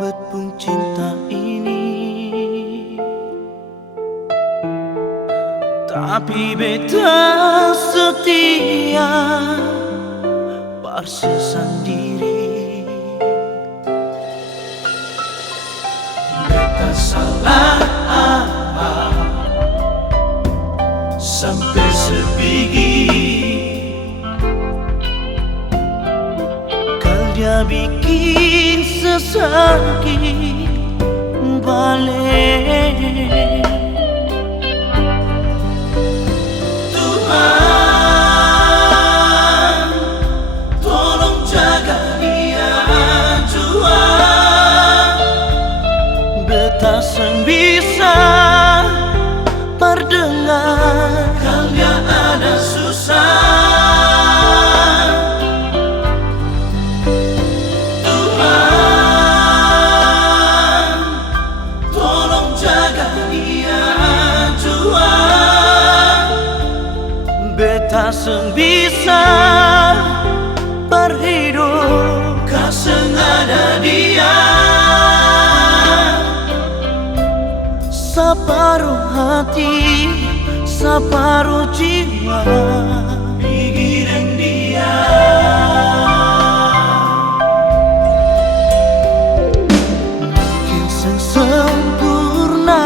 Betpung cinta ini, tapi beta setia parse sendiri. Beta salah apa sampai sebigi kal dia bikin sesakit balik. Tuhan, tolong jaga dia Tuhan. Beta seng bisa terdengar kalau dia ada susah. Tuhan, tolong jaga dia Tuhan. Beta seng bisa berhidup kaseng ada dia. Separuh hati, separuh jiwa mikirin dia. Mungkin seng sempurna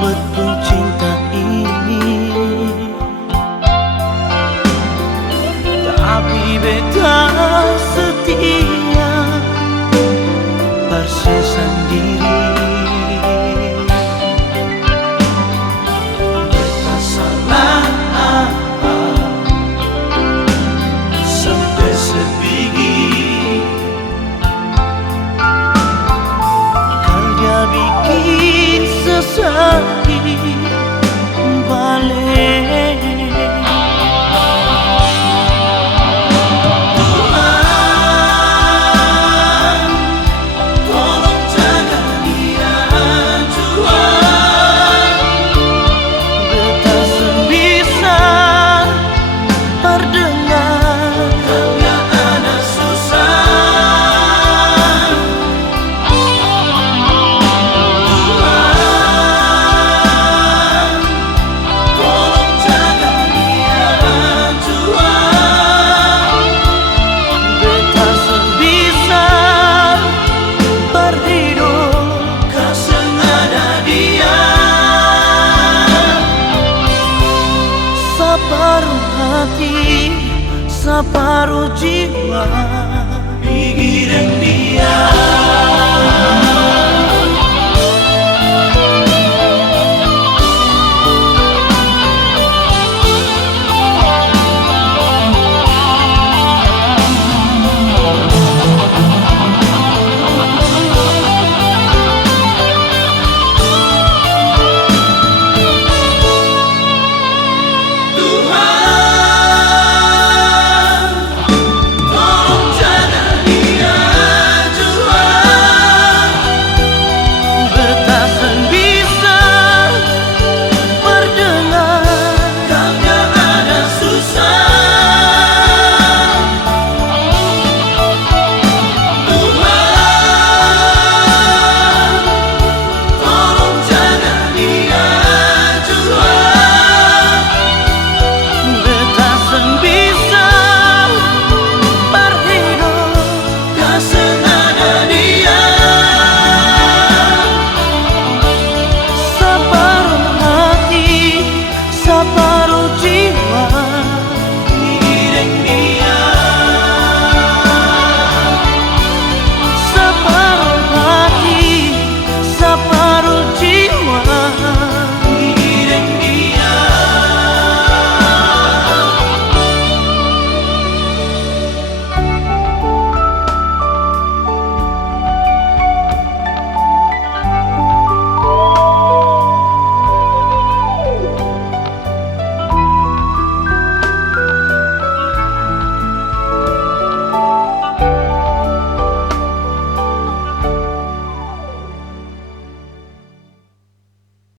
betul cinta ini, tapi beta setia parse sendiri. Beta salah apa sampai sebigi kal dia bikin sesakit balik. Separuh hati, separuh jiwa mikirin dia.